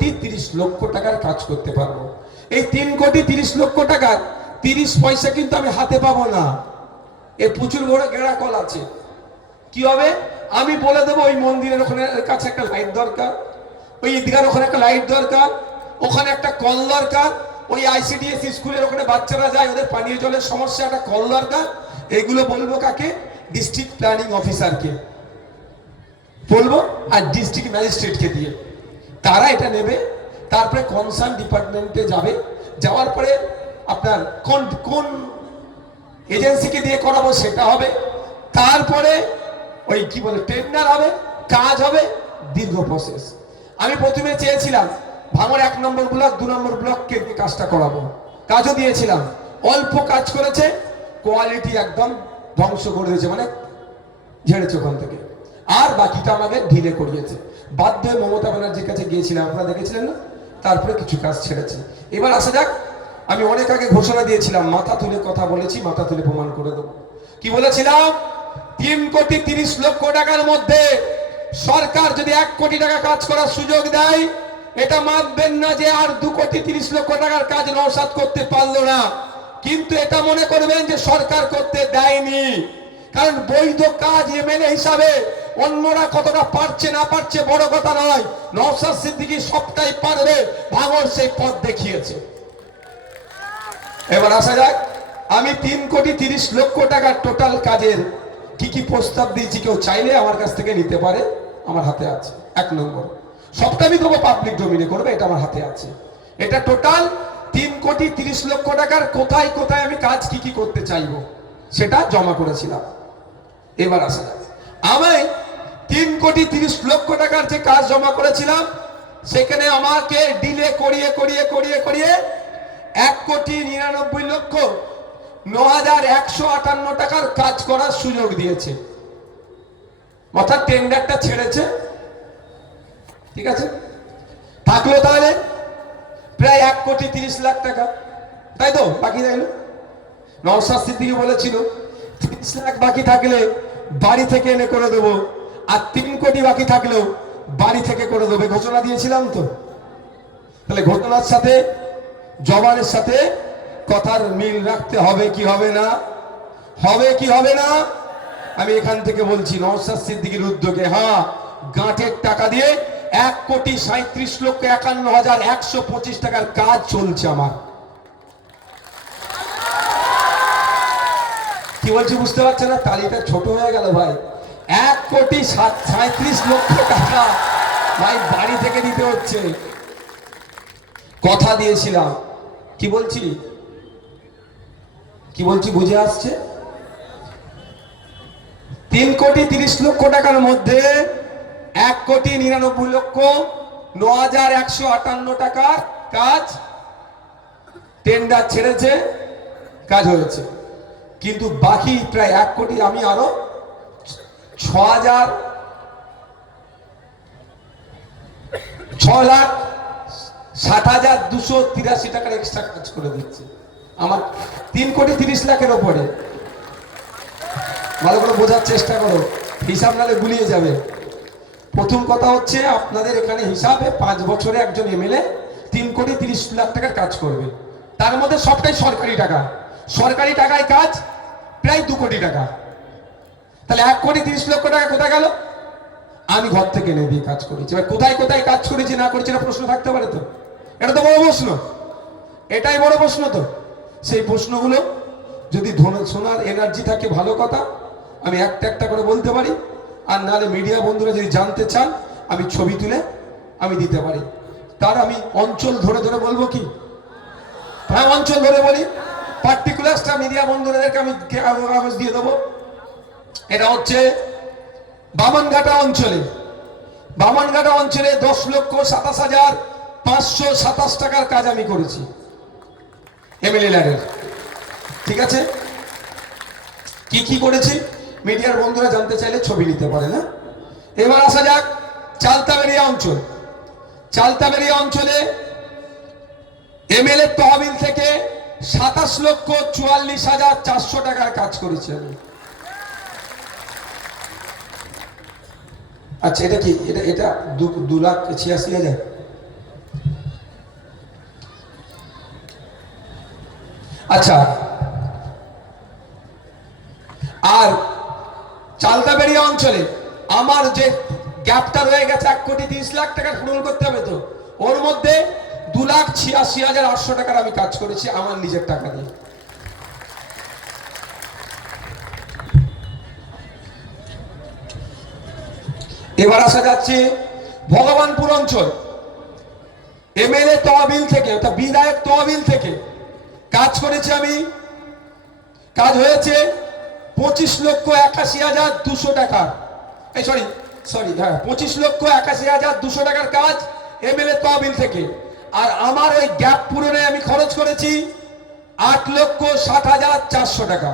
কোটি 30 লক্ষ টাকার কাজ করতে পারবো। এই 3 কোটি 30 লক্ষ টাকার 30 পয়সা কিন্তু আমি হাতে পাবো না, এর প্রচুর বড় গেঁড়া কল আছে। কি হবে? আমি বলে দেবো ওই মন্দিরের ওখানে কাছে একটা লাইট দরকার, ওই ঈদগার ওখানে একটা লাইট দরকার, ওখানে একটা কল দরকার, ওই আইসিডিএস স্কুলের ওখানে বাচ্চারা যায়, ওদের পানীয় জলের সমস্যা, একটা কল দরকার। এগুলো বলবো কাকে? ডিস্ট্রিক্ট প্ল্যানিং অফিসারকে বলবো, আর ডিস্ট্রিক্ট ম্যাজিস্ট্রেটকে দিয়ে তারা এটা নেবে। তারপরে কনসার্ন ডিপার্টমেন্টে যাবে, যাওয়ার পরে আপনার কোন কোন এজেন্সিকে দিয়ে করাবো সেটা হবে। তারপরে ওই কি বলে টেন্ডার হবে, কাজ হবে, দীর্ঘ প্রসেস। আমি প্রথমে চেয়েছিলাম ভাঙড় 1 নম্বর ব্লক 2 নম্বর ব্লককে দিয়ে কাজটা করাবো, কাজও দিয়েছিলাম। অল্প কাজ করেছে, কোয়ালিটি একদম ধ্বংস করে দিয়েছে, মানে ঝেড়েছে ওখান থেকে। আর বাকিটা আমাকে ঢিলে করিয়েছে। বাধ্য হয়ে মমতা ব্যানার্জির কাছে গিয়েছিলাম, আপনারা দেখেছিলেন না? তারপরে কিছু কাজ ছেড়েছে। এবার আসা যাক, আমি অনেক আগে ঘোষণা দিয়েছিলাম, মাথা তুলে কথা বলেছি, মাথা তুলে প্রমাণ করে দেবো। কি বলেছিলাম? 3 কোটি 30 লক্ষ টাকার মধ্যে সরকার যদি 1 কোটি টাকা কাজ করার সুযোগ দেয়, এটা মানবেন না যে আর 2 কোটি 30 লক্ষ টাকার কাজ নওশাদ করতে পারলো না, কিন্তু এটা মনে করবেন যে সরকার করতে দেয়নি। কারণ বৈধ কাজ এমএলএ হিসাবে অন্যরা কতটা পারছে না পারছে বড় কথা নয়, নওশাদ সিদ্দিকী সবটাই পারবে, ভাঙড় সেই পথ দেখিয়েছে। এবার আসা যাক, আমি 3 কোটি 30 লক্ষ টাকার টোটাল কাজের কি কি প্রস্তাব দিয়েছি, কেউ চাইলে আমার কাছ থেকে নিতে পারে, আমার হাতে আছে। 1 নম্বর, সবটা আমি দেবো, পাবলিক ডোমিনে করবে, এটা আমার হাতে আছে। এটা টোটাল 3 কোটি 30 লক্ষ টাকার কোথায় কোথায় আমি কাজ কি কি করতে চাইবো সেটা জমা করেছিলাম। এবার আসা যাক, আমি 3 কোটি 30 লক্ষ টাকার যে কাজ জমা করেছিলাম, সেখানে আমাকে ডিলে করিয়ে করিয়ে করিয়ে করিয়ে 1 কোটি 99 লক্ষ 9,158 টাকার কাজ করার সুযোগ দিয়েছে। অর্থাৎ টেন্ডারটা ছেড়েছে, ঠিক আছে? থাকলো তাহলে প্রায় 1 কোটি 30 লাখ টাকা, তাই তো? বাকি থাকলো, নওশাদ সিদ্দিকী বলেছিল 30 লাখ বাকি থাকলে বাড়ি থেকে এনে করে দেবো, আর 3 কোটি বাকি থাকলেও বাড়ি থেকে করে দেবে, ঘোষণা দিয়েছিলাম তো। তাহলে ঘটনার সাথে জবানের সাথে কথার মিল রাখতে হবে কি হবে না? হবে কি হবে না? আমি এখান থেকে বলছি, নওশাদ সিদ্দিকীর উদ্যোগে হ্যাঁ, গাঁটের টাকা দিয়ে 1 কোটি 37 লক্ষ 51,125 টাকার কাজ চলছে আমার। কি বলছি বুঝতে পারছে না? তালিটা ছোট হয়ে গেল ভাই। 1 কোটি 37 লক্ষ টাকা ভাই বাড়ি থেকে দিতে হচ্ছে। কথা দিয়েছিলাম, কি বলছি কি বলছি বুঝে আসছে? 3 কোটি 30 লক্ষ টাকার মধ্যে 1 কোটি 99 লক্ষ 9,158 টাকার কাজ টেন্ডার ছেড়েছে, কাজ হয়েছে। কিন্তু বাকি প্রায় 1 কোটি আমি আরো 6,60,283 টাকার এক্সট্রা কাজ করে দিচ্ছে আমার 3 কোটি 30 লাখের ওপরে। ভালো করে বোঝার চেষ্টা করো, হিসাব নালে গুলিয়ে যাবে। প্রথম কথা হচ্ছে, আপনাদের এখানে হিসাবে 5 বছরে একজন এমএলএ 3 কোটি 30 লাখ টাকার কাজ করবে, তার মধ্যে সবটাই সরকারি টাকা। সরকারি টাকায় কাজ প্রায় 2 কোটি টাকা। তাহলে 1 কোটি 30 লক্ষ টাকা কোথায় গেল? আমি ঘর থেকে এনে দিয়ে কাজ করেছি। এবার কোথায় কোথায় কাজ করেছি না করেছি না প্রশ্ন থাকতে পারে তো, এটা তো বড় প্রশ্ন, এটাই বড় প্রশ্ন। তো সেই প্রশ্নগুলো যদি শোনার এনার্জি থাকে ভালো কথা, আমি একটা একটা করে বলতে পারি। আর নাহলে মিডিয়া বন্ধুরা যদি জানতে চান, আমি ছবি তুলে আমি দিতে পারি। তার আমি অঞ্চল ধরে ধরে বলবো কি? হ্যাঁ, অঞ্চল ধরে বলি, পার্টিকুলারটা মিডিয়া বন্ধুদেরকে আমি কাগজ দিয়ে দেবো। এটা হচ্ছে বামনঘাটা অঞ্চলে। বামনঘাটা অঞ্চলে 10,27,527 টাকার কাজ আমি করেছি এমএলএ ল্যাডের, ঠিক আছে? কি কি করেছি মিডিয়ার বন্ধুরা জানতে চাইলে ছবি নিতে পারে না। এবার আসা যাক চালতাবেড়িয়া অঞ্চল। চালতাবেড়িয়া অঞ্চলে এমএলএ তহবিল থেকে 27,44,400 টাকার কাজ করেছি আমি। আচ্ছা, এটা কি? এটা 2,86,000 আচ্ছা, আর চালদাবেড়িয়া অঞ্চলে আমার যে গ্যাপটা রয়ে গেছে 1,30,00,000 টাকা পূরণ করতে হবে, তো ওর মধ্যে 2,86,800 টাকার আমি কাজ করেছি আমার নিজের টাকা দিয়ে। এবার আসা যাচ্ছে ভগবানপুর অঞ্চল। এমএলএ তহবিল থেকে অর্থাৎ বিধায়ক তহবিল থেকে কাজ করেছি আমি। কাজ হয়েছে 25,81,200 টাকা। এই সরি 25,81,200 টাকার কাজ এমএলএ তহবিল থেকে। আর আমার ওই গ্যাপ পূরণে আমি খরচ করেছি 8,60,400 টাকা।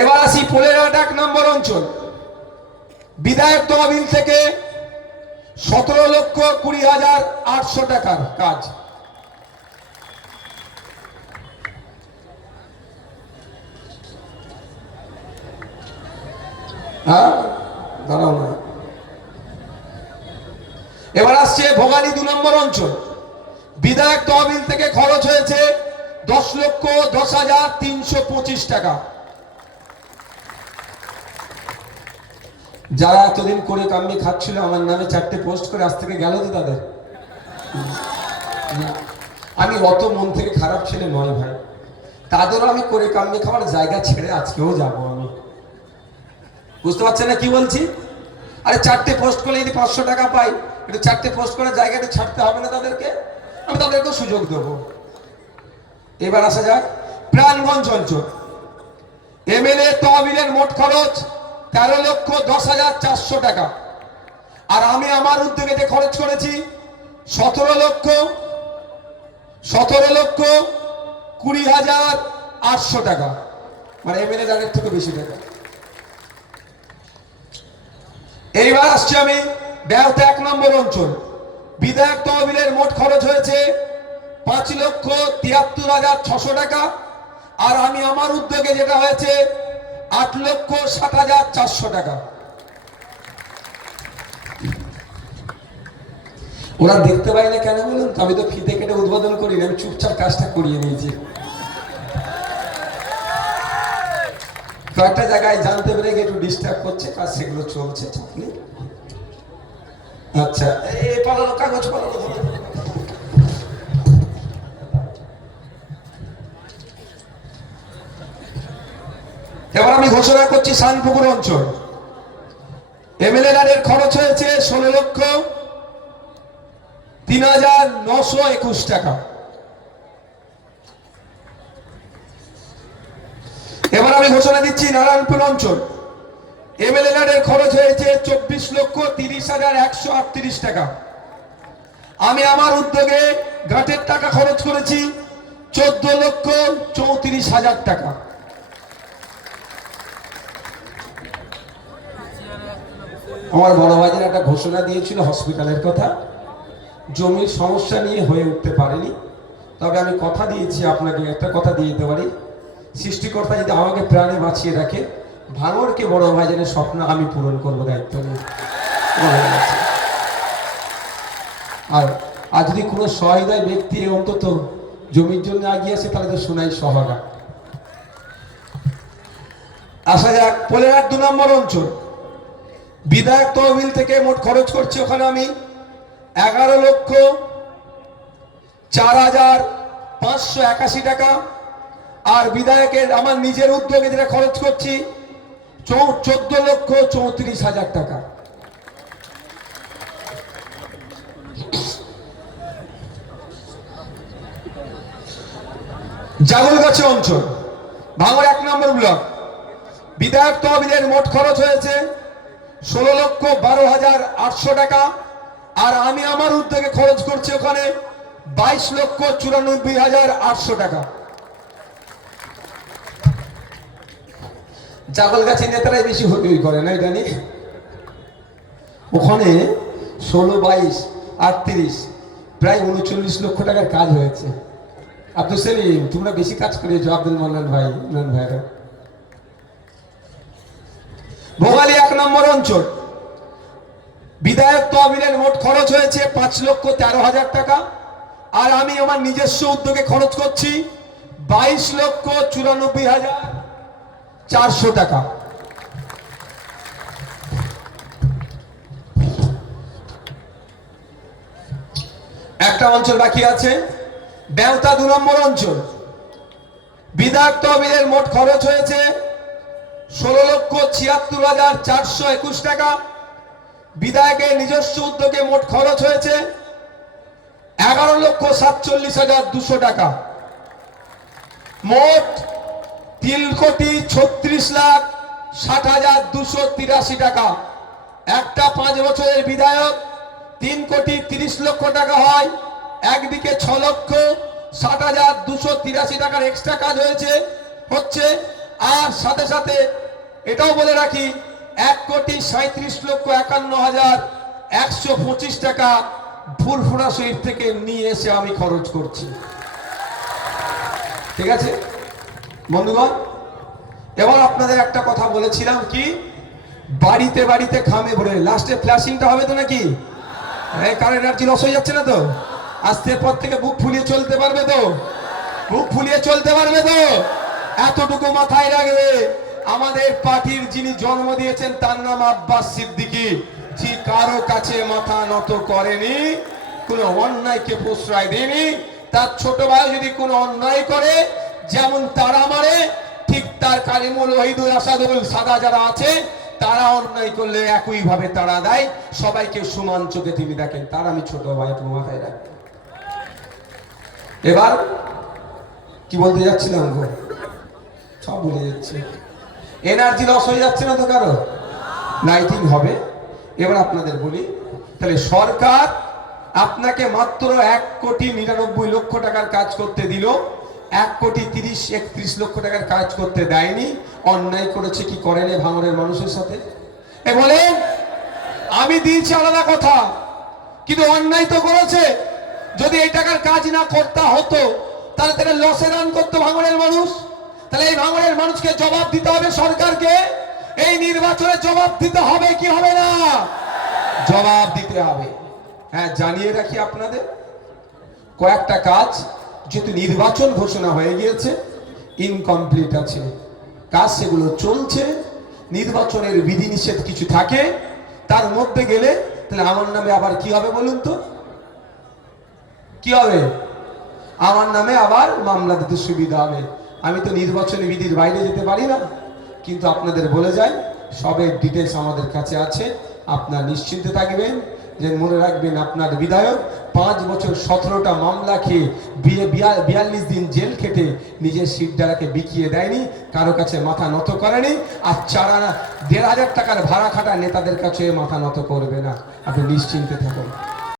এবার আসি পোলেরহাট 1 নম্বর অঞ্চল। বিধায়ক তহবিল থেকে 17,20,800 টাকার কাজ। হ্যাঁ, দাঁড়াও না। এবার আসছে ভোগালী 2 নম্বর অঞ্চল। বিধায়ক তহবিল থেকে খরচ হয়েছে 10,10,325 টাকা। যারা এতদিন করে কাম্মি খাচ্ছিল আমার নামে 4টে পোস্ট করে আজ থেকে গেল তো তাদের। আমি অত মন থেকে খারাপ ছেলে নয় ভাই, তাদেরও আমি করে কাম্মি খাওয়ার জায়গা ছেড়ে আজকেও যাব আমি। বুঝতে পারছেন না কি বলছি? আরে 4টে পোস্ট করলে যদি 500 টাকা পাই, একটু 4টে পোস্ট করার জায়গাটা ছাড়তে হবে না তাদেরকে? আমি তাদেরকেও সুযোগ দেবো। এবার আসা যাক প্রাণগঞ্জ অঞ্চল। এমএলএ তহবিলের মোট খরচ 13,10,400 টাকা। আর আমি আমার উদ্যোগে খরচ করেছি 17,20,800 টাকা, মানে এমএলএ দানের থেকে বেশি টাকা। এইবার আসছি আমি বেহালা 1 নম্বর অঞ্চল। বিধায়ক তহবিলের মোট খরচ হয়েছে 5,73,600 টাকা। আর আমি আমার উদ্যোগে যেটা হয়েছে 8,60,400 টাকা। ওরা দেখতে পাই না কেন বলুন তো? আমি তো ফিতে কেটে উদ্বোধন করি না, আমি চুপচাপ কাজটা করিয়ে নিয়েছি। কয়েকটা জায়গায় জানতে পেরে একটু ডিস্টার্ব করছে, কাজ সেগুলো চলছে। আচ্ছা, এই পালানো কাগজ পালানো। এবার আমি ঘোষণা করছি শানপুকুর অঞ্চল। এমএলএ এর খরচ হয়েছে 16,03,921 টাকা। এবার আমি ঘোষণা দিচ্ছি নারায়ণপুর অঞ্চল। এমএলএ এর খরচ হয়েছে 24,30,138 টাকা। আমি আমার উদ্যোগে ঘাটের টাকা খরচ করেছি 14,34,000 টাকা। আমার বড় ভাইয়ের একটা ঘোষণা দিয়েছিল হসপিটালের কথা, জমির সমস্যা নিয়ে হয়ে উঠতে পারেনি। তবে আমি কথা দিয়েছি, আপনাকে একটা কথা দিয়ে দিতে পারি, সৃষ্টিকর্তা যদি আমাকে প্রাণে বাঁচিয়ে রাখে, ভাঙড়কে বড় ভাইজানের স্বপ্ন আমি পূরণ করবো দায়িত্ব নিয়ে। আর যদি কোনো সহায়তায় ব্যক্তি অন্তত জমির জন্য এগিয়ে আসে তাহলে তো শোনাই সহায়তা। আসা যাক পোলেরহাট 2 নম্বর অঞ্চল। বিধায়ক তহবিল থেকে মোট খরচ করছি ওখানে আমি 11,04,581 টাকা। আর বিধায়কের আমার নিজের উদ্যোগে যেটা খরচ করছি 14,34,000 টাকা। জাগলগাছি অঞ্চল, ভাঙড় 1 নম্বর ব্লক। বিধায়ক তহবিলের মোট খরচ হয়েছে 16,12,800 টাকা। আর আমি আমার উদ্যোগে খরচ করছি ওখানে 22,94,800 টাকা। জাগলগাছি নেতারাই বেশি হই করে না, এটা নিয়ে ওখানে 16, 22, 38 প্রায় 39 লক্ষ টাকার কাজ হয়েছে। আব্দুল সেলিম, তোমরা বেশি কাজ করিয়েছো। আব্দুল মান্নান ভাই, ইমরান ভাইরা। ভোগালী 1 নম্বর অঞ্চল। বিধায়ক তহবিলের মোট খরচ হয়েছে 5,13,000 টাকা, আর আমি আমার নিজস্ব উদ্যোগে খরচ করছি 22,94,400 টাকা। একটা অঞ্চল বাকি আছে, বেওতা 2 নম্বর অঞ্চল। বিধায়ক তহবিলের মোট খরচ হয়েছে 16,76,421 টাকা। বিধায়কের নিজস্ব উদ্যোগে মোট খরচ হয়েছে 11,47,200 টাকা। মোট 3,36,60,283 টাকা। একটা 5 বছরের বিধায়ক 3,30,00,000 টাকা হয়, একদিকে 6,60,283 টাকার এক্সট্রা কাজ হচ্ছে। আর সাথে সাথে এটাও বলে রাখি 1,37,51,125 টাকা ফুরফুরা শরীফ থেকে নিয়ে এসে আমি খরচ করছি। ঠিক আছে বন্ধুগণ, এবার আপনাদের একটা কথা বলেছিলাম কি, বাড়িতে বাড়িতে খামে ভরে লাস্টে ফ্ল্যাশিংটা হবে তো নাকি? কারণ এনার্জি লস হয়ে যাচ্ছে না তো? আজকের পর থেকে বুক ফুলিয়ে চলতে পারবে তো? বুক ফুলিয়ে চলতে পারবে তো? এতটুকু মাথায় রাখবে, আমাদের পার্টির যিনি জন্ম দিয়েছেন তার নাম আব্বাস সিদ্দিকী। ঠিক কারো কাছে মাথা নত করেনি, কোনো অন্যায়কে প্রশ্রয় দেয়নি। তার ছোট ভাই যদি কোনো অন্যায় করে যেমন তারা মারে, ঠিক তার কালিমুল ওহিদুল আসাদুল সাদা যারা আছে তারা অন্যায় করলে একই ভাবে তারা দেয়, সবাইকে সমান চোখে তিনি দেখেন। তার আমি ছোট ভাই, একটু মাথায় রাখবেন। এবার কি বলতে যাচ্ছিলাম গো, সব ভুলে যাচ্ছে। এনার্জি লস হয়ে যাচ্ছে না তো কারো? লাইটিং হবে। এবার আপনাদের বলি, তাহলে সরকার আপনাকে মাত্র 1,99,00,000 টাকার কাজ করতে দিল, 1,30,31,00,000 টাকার কাজ করতে দেয়নি। অন্যায় করেছে কি করেনি ভাঙড়ের মানুষের সাথে? বলেন, আমি দিয়েছি আলাদা কথা, কিন্তু অন্যায় তো করেছে। যদি এই টাকার কাজ না করতে হতো তাহলে তারা লসে রান করতো ভাঙড়ের মানুষ। তাহলে এই ভাঙড়ের মানুষকে জবাব দিতে হবে সরকারকে। এই নির্বাচনে জবাব দিতে হবে কি হবে না? জবাব দিতে হবে। হ্যাঁ, জানিয়ে রাখি আপনাদের, কয়েকটা কাজ যেহেতু নির্বাচন ঘোষণা হয়ে গিয়েছে, ইনকমপ্লিট আছে কাজ, সেগুলো চলছে। নির্বাচনের বিধিনিষেধ কিছু থাকে, তার মধ্যে গেলে তাহলে আমার নামে আবার কি হবে বলুন তো? কি হবে? আমার নামে আবার মামলা দিতে সুবিধা হবে। আমি তো নির্বাচনী বিধির বাইরে যেতে পারি না, কিন্তু আপনাদের বলে যাই, সবের ডিটেলস আমাদের কাছে আছে। আপনার নিশ্চিন্তে থাকবেন, যে মনে রাখবেন আপনার বিধায়ক 5 বছর 17টা মামলা খেয়ে 42 দিন জেল খেটে নিজের সিটডালাকে বিকিয়ে দেয়নি, কারো কাছে মাথা নত করেনি। আর 1,500 টাকার ভাড়া খাটা নেতাদের কাছে মাথা নত করবে না। আপনি নিশ্চিন্তে থাকুন।